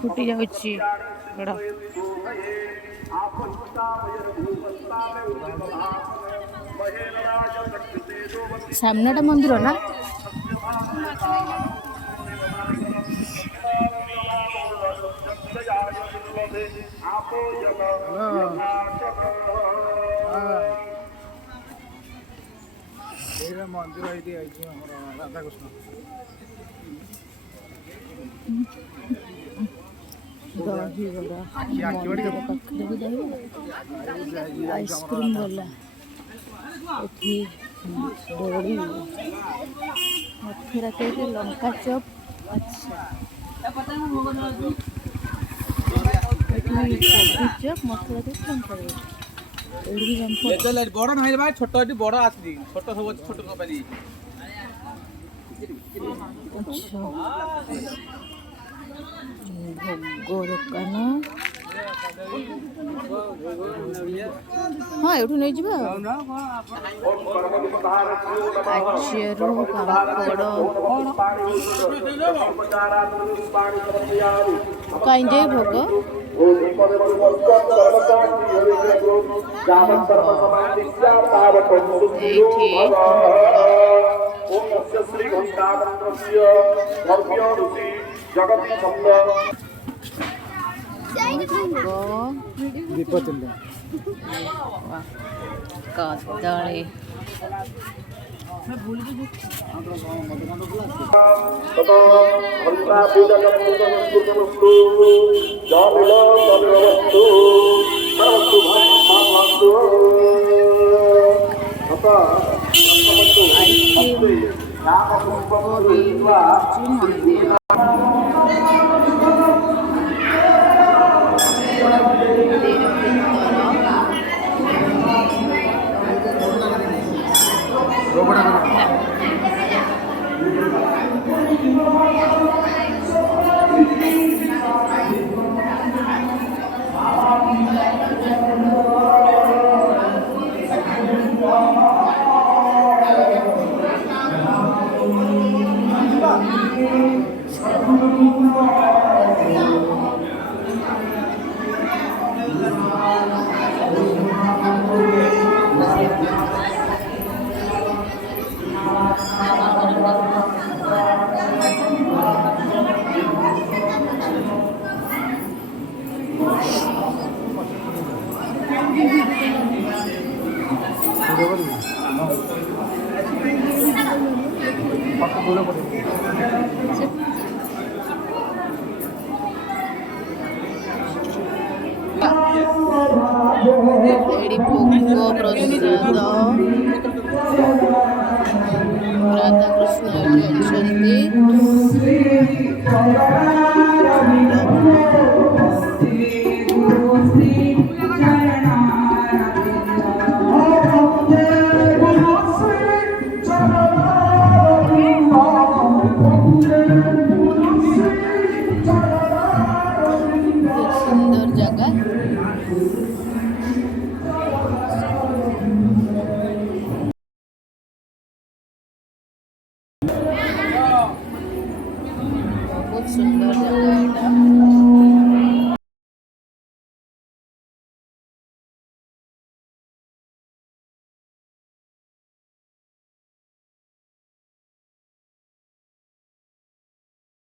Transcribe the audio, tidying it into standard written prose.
फुटी जाउछि बड़ सामनाटा मंदिर ना मंदिर राधा कृष्ण आइसक्रीम वाला दौड़ी मथुरा केक लंका चप अच्छा कोबी चप मथुरा केक लंका बड़ ना भाई छोट बड़ आसी छोट सब छोट कंपनी अच्छा भोग दुकान हाँ एठू नहीं जावा आचारू पापड़ कहीं जाए भोग कदली एड़ी भोग प्रसाद राधा कृष्ण एठी सुंदर जगह बहुत सुंदर जगह है।